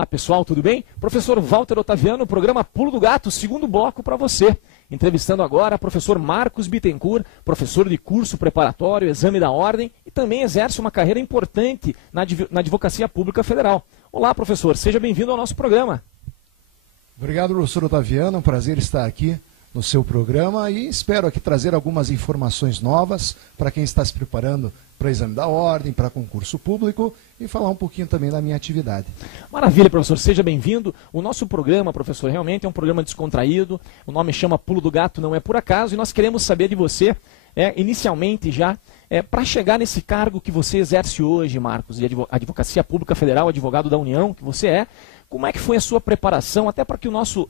Olá pessoal, tudo bem? Professor Walter Otaviano, programa Pulo do Gato, segundo bloco para você. Entrevistando agora professor Marcos Bittencourt, professor de curso preparatório, exame da ordem e também exerce uma carreira importante na Advocacia Pública Federal. Olá professor, seja bem-vindo ao nosso programa. Obrigado, professor Otaviano, é um prazer estar aqui no seu programa e espero aqui trazer algumas informações novas para quem está se preparando para exame da ordem, para concurso público e falar um pouquinho também da minha atividade. Maravilha, professor, seja bem-vindo. O nosso programa, professor, realmente é um programa descontraído, o nome chama Pulo do Gato, não é por acaso, e nós queremos saber de você, inicialmente já, para chegar nesse cargo que você exerce hoje, Marcos, de Advocacia Pública Federal, advogado da União, que você é, como é que foi a sua preparação, até para que o nosso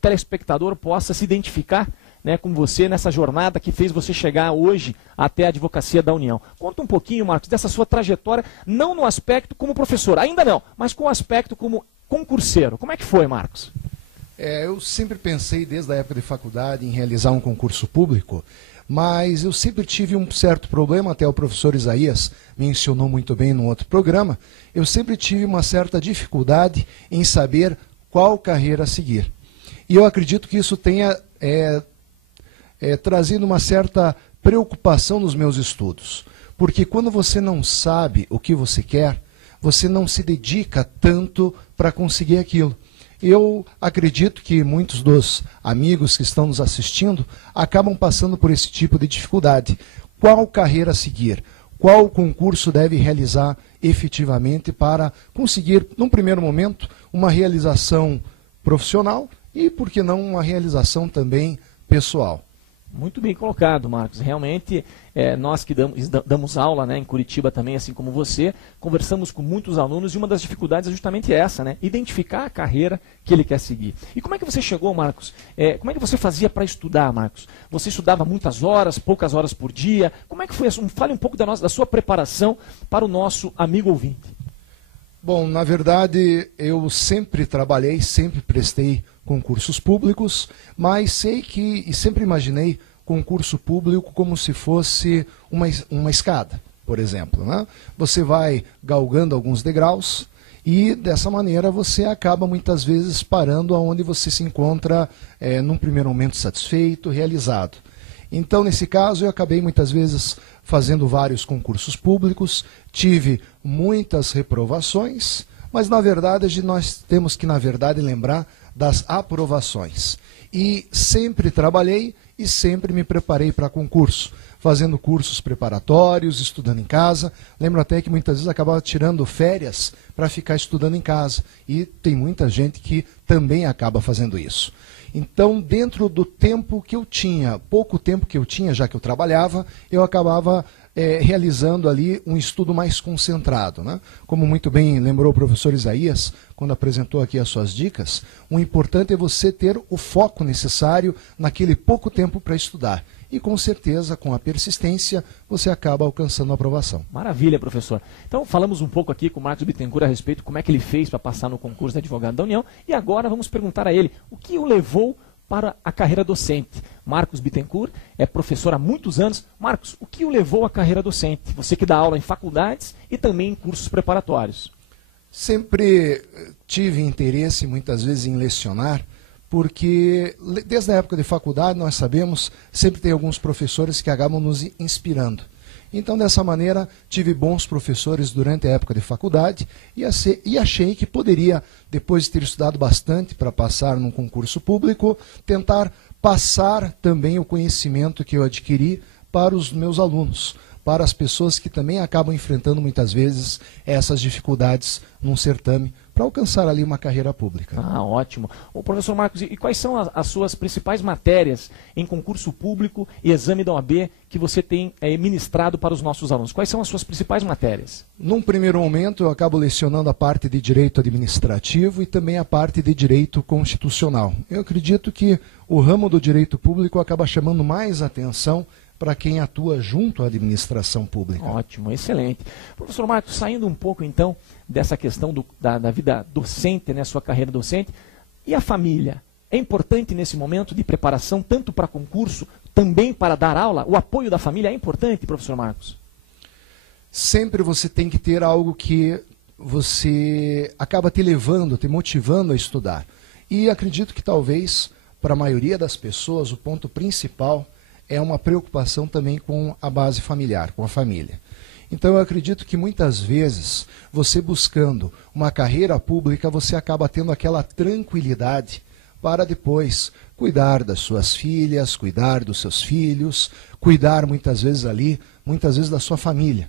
telespectador possa se identificar, né, com você nessa jornada que fez você chegar hoje até a Advocacia da União. Conta um pouquinho, Marcos, dessa sua trajetória, não no aspecto como professor, ainda não, mas com o aspecto como concurseiro. Como é que foi, Marcos? Eu sempre pensei, desde a época de faculdade, em realizar um concurso público, mas eu sempre tive um certo problema, até o professor Isaías mencionou muito bem num outro programa, eu sempre tive uma certa dificuldade em saber qual carreira seguir. E eu acredito que isso tenha trazido uma certa preocupação nos meus estudos. Porque quando você não sabe o que você quer, você não se dedica tanto para conseguir aquilo. Eu acredito que muitos dos amigos que estão nos assistindo acabam passando por esse tipo de dificuldade. Qual carreira seguir? Qual concurso deve realizar efetivamente para conseguir, num primeiro momento, uma realização profissional e, por que não, uma realização também pessoal? Muito bem colocado, Marcos. Realmente, nós que damos aula, né, em Curitiba também, assim como você, conversamos com muitos alunos e uma das dificuldades é justamente essa, né, identificar a carreira que ele quer seguir. E como é que você chegou, Marcos? Como é que você fazia para estudar, Marcos? Você estudava muitas horas, poucas horas por dia? Como é que foi? Fale um pouco da sua preparação para o nosso amigo ouvinte. Bom, na verdade, eu sempre trabalhei, sempre prestei concursos públicos, mas sei que, e sempre imaginei concurso público como se fosse uma escada, por exemplo, né? Você vai galgando alguns degraus e, dessa maneira, você acaba muitas vezes parando onde você se encontra, num primeiro momento, satisfeito, realizado. Então, nesse caso, eu acabei muitas vezes fazendo vários concursos públicos, tive muitas reprovações, mas, na verdade, nós temos que, lembrar das aprovações. E sempre trabalhei e sempre me preparei para concurso, fazendo cursos preparatórios, estudando em casa. Lembro até que muitas vezes acabava tirando férias para ficar estudando em casa. E tem muita gente que também acaba fazendo isso. Então, dentro do tempo que eu tinha, pouco tempo que eu tinha, já que eu trabalhava, eu acabava realizando ali um estudo mais concentrado, né? Como muito bem lembrou o professor Isaías, quando apresentou aqui as suas dicas, o importante é você ter o foco necessário naquele pouco tempo para estudar. E com certeza, com a persistência, você acaba alcançando a aprovação. Maravilha, professor. Então, falamos um pouco aqui com o Marcos Bittencourt a respeito de como é que ele fez para passar no concurso de advogado da União. E agora vamos perguntar a ele o que o levou para a carreira docente. Marcos Bittencourt é professor há muitos anos. Marcos, o que o levou à carreira docente? Você que dá aula em faculdades e também em cursos preparatórios. Sempre tive interesse, muitas vezes, em lecionar, porque desde a época de faculdade, nós sabemos, sempre tem alguns professores que acabam nos inspirando. Então, dessa maneira, tive bons professores durante a época de faculdade e achei que poderia, depois de ter estudado bastante para passar num concurso público, tentar passar também o conhecimento que eu adquiri para os meus alunos, para as pessoas que também acabam enfrentando muitas vezes essas dificuldades num certame, para alcançar ali uma carreira pública. Ah, ótimo. Ô, professor Marcos, e quais são as suas principais matérias em concurso público e exame da OAB que você tem ministrado para os nossos alunos? Quais são as suas principais matérias? Num primeiro momento, eu acabo lecionando a parte de direito administrativo e também a parte de direito constitucional. Eu acredito que o ramo do direito público acaba chamando mais atenção para quem atua junto à administração pública. Ótimo, excelente. Professor Marcos, saindo um pouco então dessa questão da vida docente, né, sua carreira docente, e a família? É importante nesse momento de preparação, tanto para concurso, também para dar aula? O apoio da família é importante, professor Marcos? Sempre você tem que ter algo que você acaba te levando, te motivando a estudar. E acredito que talvez, para a maioria das pessoas, o ponto principal é uma preocupação também com a base familiar, com a família. Então eu acredito que muitas vezes, você buscando uma carreira pública, você acaba tendo aquela tranquilidade para depois cuidar das suas filhas, cuidar dos seus filhos, cuidar muitas vezes da sua família.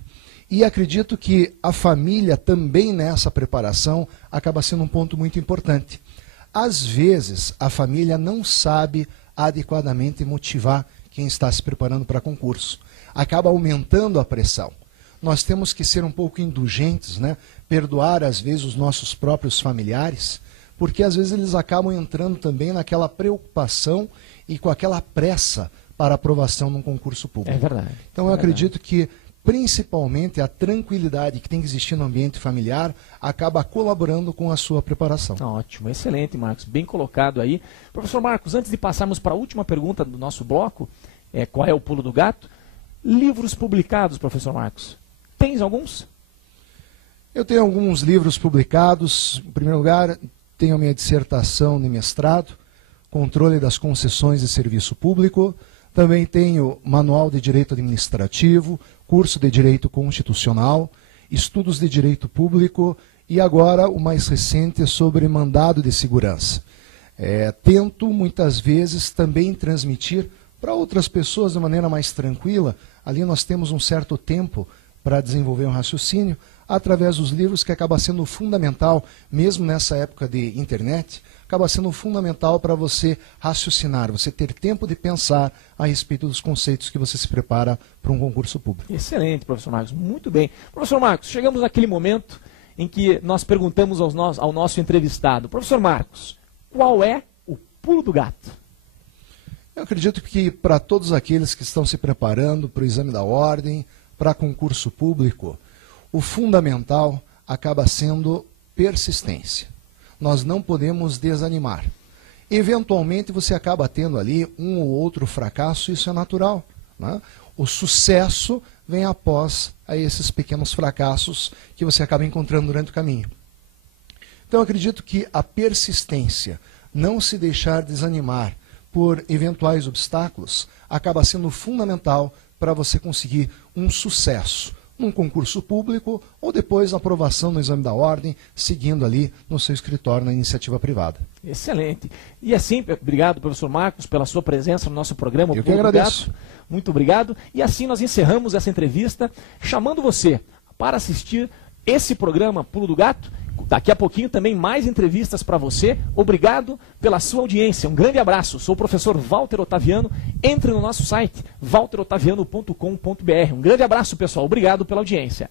E acredito que a família também nessa preparação acaba sendo um ponto muito importante. Às vezes, a família não sabe adequadamente motivar quem está se preparando para concurso. Acaba aumentando a pressão. Nós temos que ser um pouco indulgentes, né? Perdoar às vezes os nossos próprios familiares, porque às vezes eles acabam entrando também naquela preocupação e com aquela pressa para aprovação num concurso público. É verdade. Então eu acredito que principalmente a tranquilidade que tem que existir no ambiente familiar acaba colaborando com a sua preparação. Ótimo, excelente, Marcos, bem colocado aí. Professor Marcos, antes de passarmos para a última pergunta do nosso bloco, qual é o pulo do gato? Livros publicados, professor Marcos. Tens alguns? Eu tenho alguns livros publicados. Em primeiro lugar, tenho a minha dissertação de mestrado, Controle das Concessões de Serviço Público. Também tenho Manual de Direito Administrativo, Curso de Direito Constitucional, Estudos de Direito Público e agora o mais recente sobre Mandado de Segurança. Tento muitas vezes também transmitir para outras pessoas de maneira mais tranquila. Ali nós temos um certo tempo para desenvolver um raciocínio através dos livros, que acaba sendo fundamental, mesmo nessa época de internet, acaba sendo fundamental para você raciocinar, você ter tempo de pensar a respeito dos conceitos que você se prepara para um concurso público. Excelente, professor Marcos, muito bem. Professor Marcos, chegamos naquele momento em que nós perguntamos ao nosso entrevistado, professor Marcos, qual é o pulo do gato? Eu acredito que para todos aqueles que estão se preparando para o exame da ordem, para concurso público, o fundamental acaba sendo persistência. Nós não podemos desanimar. Eventualmente você acaba tendo ali um ou outro fracasso, isso é natural, né? O sucesso vem após esses pequenos fracassos que você acaba encontrando durante o caminho. Então eu acredito que a persistência, não se deixar desanimar por eventuais obstáculos, acaba sendo fundamental para você conseguir um sucesso num concurso público ou depois a aprovação no exame da ordem, seguindo ali no seu escritório na iniciativa privada. Excelente. E assim, obrigado, professor Marcos, pela sua presença no nosso programa. Eu que agradeço. Muito obrigado. E assim nós encerramos essa entrevista, chamando você para assistir esse programa Pulo do Gato. Daqui a pouquinho também mais entrevistas para você. Obrigado pela sua audiência. Um grande abraço. Sou o professor Walter Otaviano. Entre no nosso site, walterotaviano.com.br. Um grande abraço, pessoal. Obrigado pela audiência.